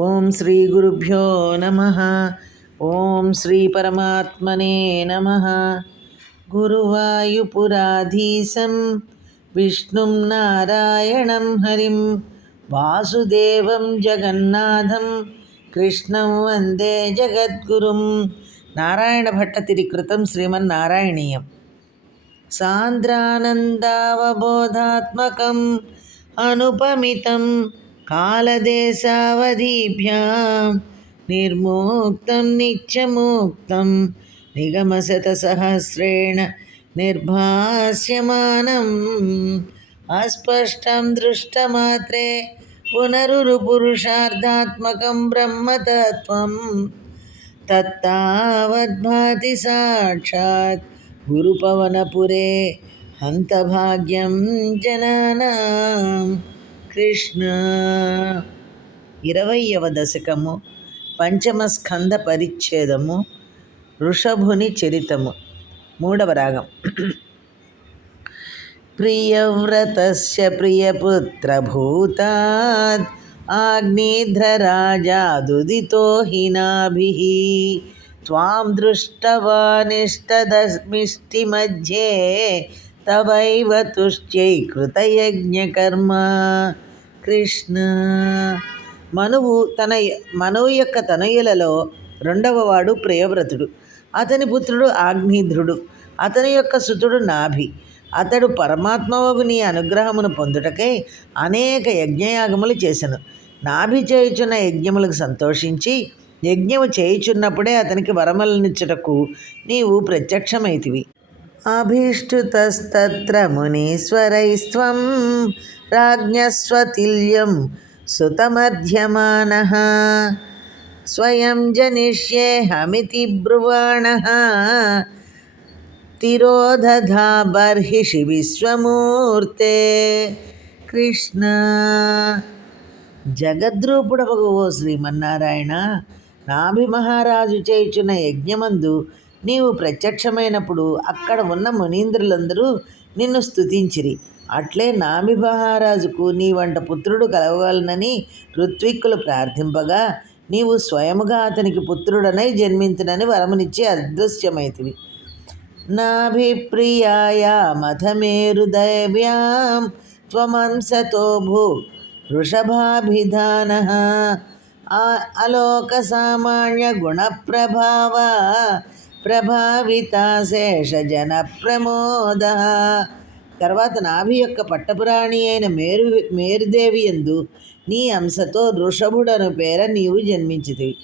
ఓం శ్రీ గురుభ్యో నమ. ఓం శ్రీ పరమాత్మనే నమ. గురువాయుపురాధీశం విష్ణుం నారాయణం హరిం వాసుదేవం జగన్నాథం కృష్ణం వందే జగద్గురుం. నారాయణ భట్టతిరి కృతం శ్రీమన్నారాయణీయం. సాంద్రానందావబోధాత్మకం అనుపమితం కాలదేశావధీభ్యాం నిర్ముక్తం నిత్యముక్తం నిగమశతసహస్రేణ నిర్భాస్యమానం అస్పష్టం దృష్టమాత్రే పునరురుపురుషార్థాత్మకం బ్రహ్మతత్వం తత్తావద్భాతి సాక్షాత్ గురుపవనపురే హంతభాగ్యం జనానాం. కృష్ణ. 20వ దశకము, పంచమ స్కంద పరిచ్ఛేదము, ఋషభుని చరితము, 3వ రాగం. ప్రియవ్రతస్య ప్రియపుత్రభూతాద్ ఆగ్నేధ్రరాజాదుదితో హినాభిః త్వాం దృష్టవానిష్టదమిష్టిమధ్యే తవైవ తుష్ట్యై కృతయజ్ఞకర్మ. కృష్ణ. మనువు యొక్క తనయులలో రెండవవాడు ప్రియవ్రతుడు. అతని పుత్రుడు ఆగ్నేధ్రుడు. అతని యొక్క సుతుడు నాభి. అతడు పరమాత్మవగు నీ అనుగ్రహమును పొందుటకై అనేక యజ్ఞయాగములు చేసెను. నాభి చేయుచున్న యజ్ఞములకు సంతోషించి యజ్ఞము చేయుచున్నప్పుడే అతనికి వరములనిచ్చుటకు నీవు ప్రత్యక్షమైతివి. అభిష్టుతస్తత్ర మునీశ్వరైస్త్వం రాజ్ఞస్వతుల్యం సుతమధ్యమానః స్వయం జనిష్యేహమితి బ్రువాణః తిరోదధా బర్హిషి విశ్వమూర్తే. కృష్ణ. జగద్రూపుడవగు ఓ శ్రీమన్నారాయణ, నాభి మహారాజు చేయుచున్న యజ్ఞమందు నీవు ప్రత్యక్షమైనప్పుడు అక్కడ ఉన్న మునీంద్రులందరూ నిన్ను స్తుతించిరి. అట్లే నాభి మహారాజుకు నీ వంట పుత్రుడు కలవాలనని ఋత్విక్కులు ప్రార్థింపగా నీవు స్వయముగా అతనికి పుత్రుడనై జన్మించునని వరమునిచ్చి అదృశ్యమైతివి. నాభిప్రియాయామథమేరుదైవ్యాం త్వమంసతో భూ వృషభాభిధానః అలోక సామాన్య గుణప్రభావ ప్రభావితా శేష జన ప్రమోద. తర్వాత నాభి యొక్క పట్టపురాణి అయిన మేరుదేవి యందు నీ అంశతో వృషభుడను పేర నీవు జన్మించితివి.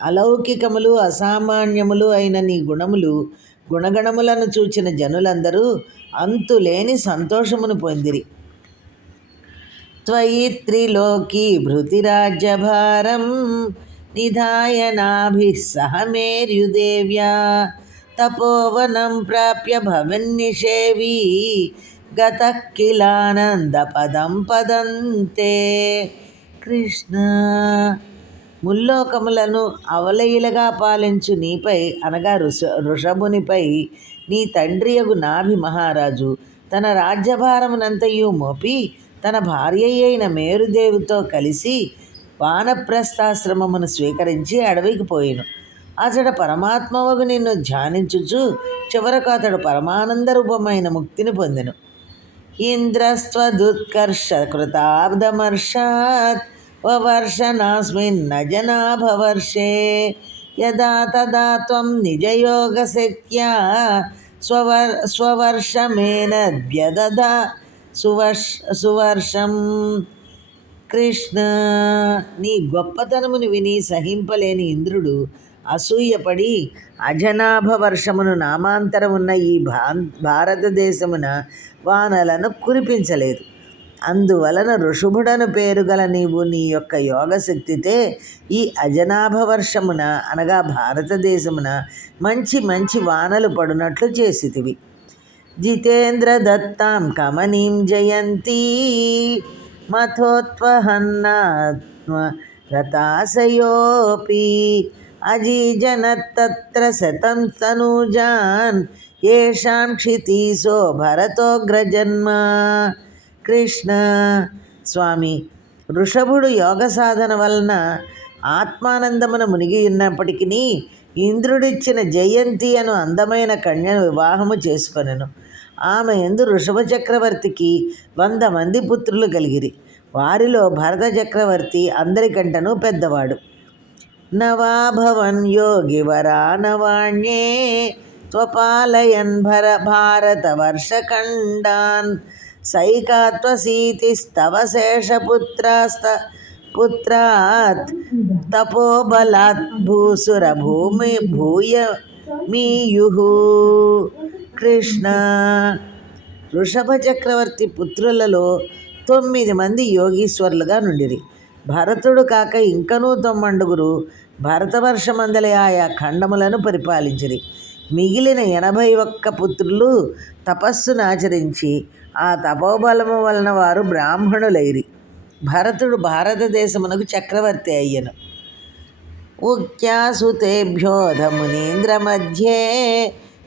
అలౌకికములు అసామాన్యములు అయిన నీ గుణగణములను చూచిన జనులందరూ అంతులేని సంతోషమును పొందిరి. త్వయి త్రిలోకీ భృతిరాజ్యభారం నిధాయ నాభిః సహ మేరుదేవ్యా తపోవనం ప్రాప్య భవన్నిషేవీ గతః కిలానందపదం పదంతే. కృష్ణ. ముల్లోకములను అవలయిలుగా పాలించు నీపై అనగా ఋషభునిపై నీ తండ్రియగు నాభి మహారాజు తన రాజ్యభారమునంతయు మోపి తన భార్య అయిన మేరుదేవితో కలిసి వానప్రస్థాశ్రమమును స్వీకరించి అడవికి పోయిను. అతడు పరమాత్మవగు నిన్ను ధ్యానించుచు చివరకు అతడు పరమానంద రూపమైన ముక్తిని పొందెను. ఇంద్రస్త్వదుత్కర్ష కృతాబ్దమర్షాత్ వవర్షనాస్మిన్న జనాభవర్షే యదా తదా త్వం నిజయోగశక్త్యా స్వవర్షమేనద్యదదా సువర్షం. కృష్ణ. నీ గొప్పతనమును విని సహింపలేని ఇంద్రుడు అసూయపడి అజనాభ వర్షమును నామాంతరమున్న ఈ భారతదేశమున వానలను కురిపించలేదు. అందువలన ఋషభుడను పేరు గల నీవు నీ యొక్క యోగశక్తితే ఈ అజనాభ వర్షమున అనగా భారతదేశమున మంచి మంచి వానలు పడునట్లు చేసితివి. జితేంద్ర దత్తాం కమనీం జయంతి మథోత్వహన్నాత్మ రతాశయోపి అజీజనత్తత్ర శతం తనూజాన్ ఏషాం క్షితీశో భరతోగ్రజన్మ. కృష్ణ. స్వామి, వృషభుడు యోగ సాధన వలన ఆత్మానందమున మునిగి ఉన్నప్పటికీ ఇంద్రుడిచ్చిన జయంతి అను అందమైన కన్యను వివాహము చేసుకొనెను. ఆమె యందు వృషభ చక్రవర్తికి 100 మంది పుత్రులు కలిగిరి. వారిలో భరత చక్రవర్తి అందరికంటను పెద్దవాడు. నవాభవన్ యోగివరా నవాణ్యే త్వపాలయన్ భారతవర్షఖండాన్ సైకాత్వసీతిస్తవ పుత్రాత్ తపోబలాత్ భూసురభూమి భూయమీయు. కృష్ణ. వృషభ చక్రవర్తి పుత్రులలో 9 మంది యోగీశ్వరులుగా నుండిరి. భరతుడు కాక ఇంకనూ 9 భరతవర్షమందలి ఆయా ఖండములను పరిపాలించిరి. మిగిలిన 81 పుత్రులు తపస్సును ఆచరించి ఆ తపోబలము వలన వారు బ్రాహ్మణులైరి. భరతుడు భారతదేశమునకు చక్రవర్తి అయ్యను. ఉక్యాసుతేభ్యోధ మునీంద్ర మధ్యే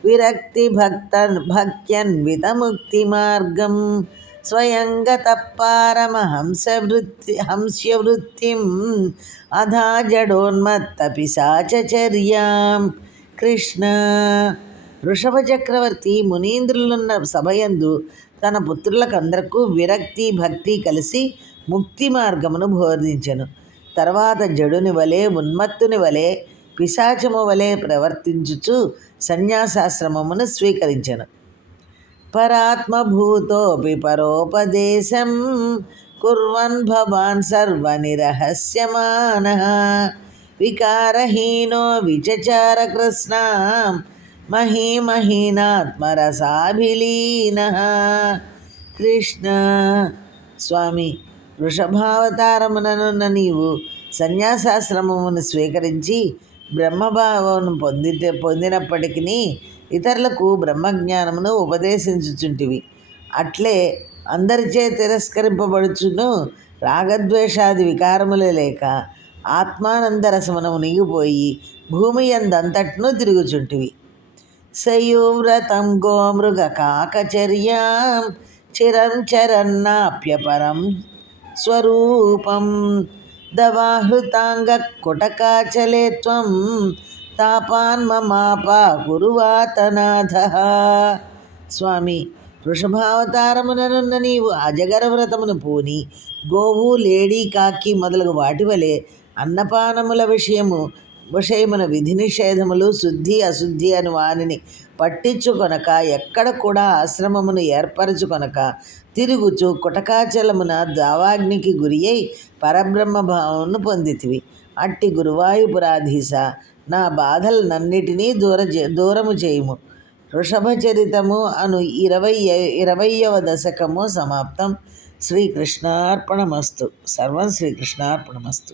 విరక్తి భక్త్యన్విత ముక్తి మార్గం స్వయంగత పారమహంస్యవృత్తిం అధా జడోన్మత్త పిశాచర్యాం. కృష్ణ. వృషభ చక్రవర్తి మునీంద్రులున్న సభయందు తన పుత్రులకందరకు విరక్తి భక్తి కలిసి ముక్తి మార్గమును బోధించెను. తర్వాత జడుని వలె ఉన్మత్తుని వలె పిశాచము వలె ప్రవర్తించుచు సన్యాసాశ్రమమును స్వీకరించెను. పరాత్మభూతోపి పరోపదేశం కుర్వన్ భవాన్ సర్వనిరహస్యమానః వికారహీనో విచచార కృష్ణాం మహీమహీనాత్మరసాభిలీనః. కృష్ణ. స్వామి, వృషభావతారముననున్న నీవు సన్యాసాశ్రమమును స్వీకరించి బ్రహ్మభావమును పొందినప్పటికీ ఇతరులకు బ్రహ్మజ్ఞానమును ఉపదేశించుచుంటివి. అట్లే అందరిచే తిరస్కరింపబడుచును రాగద్వేషాది వికారములు లేక ఆత్మానందరసమున మునిగిపోయి భూమి యందంతట్ను తిరుగుచుంటివి. సయూవ్రతం గోమృగ కాకచర్యాం చిరం చరన్నాప్యపరం స్వరూపం దవాహృతాంగ కుటకాచలే త్వం తాపాన్మమాపా కురువాతనాథః. స్వామి, వృషభావతారముననున్న నీవు అజగర వ్రతమును పూని గోవు లేడీ కాకి మొదలగు వాటి వలె అన్నపానముల విషయమున విధి నిషేధములు శుద్ధి అశుద్ధి అని వానిని పట్టించుకొనక ఎక్కడ కూడా ఆశ్రమమును ఏర్పరచుకొనక తిరుగుచు కుటకాచలమున దావాగ్నికి గురి అయి పరబ్రహ్మభావమును పొందితివి. అట్టి గురువాయుపురాధీశ, నా బాధలనన్నిటినీ దూరము చేయుము. వృషభచరితము అను 20వ దశకము సమాప్తం. శ్రీకృష్ణార్పణమస్తు. సర్వం శ్రీకృష్ణార్పణమస్తు.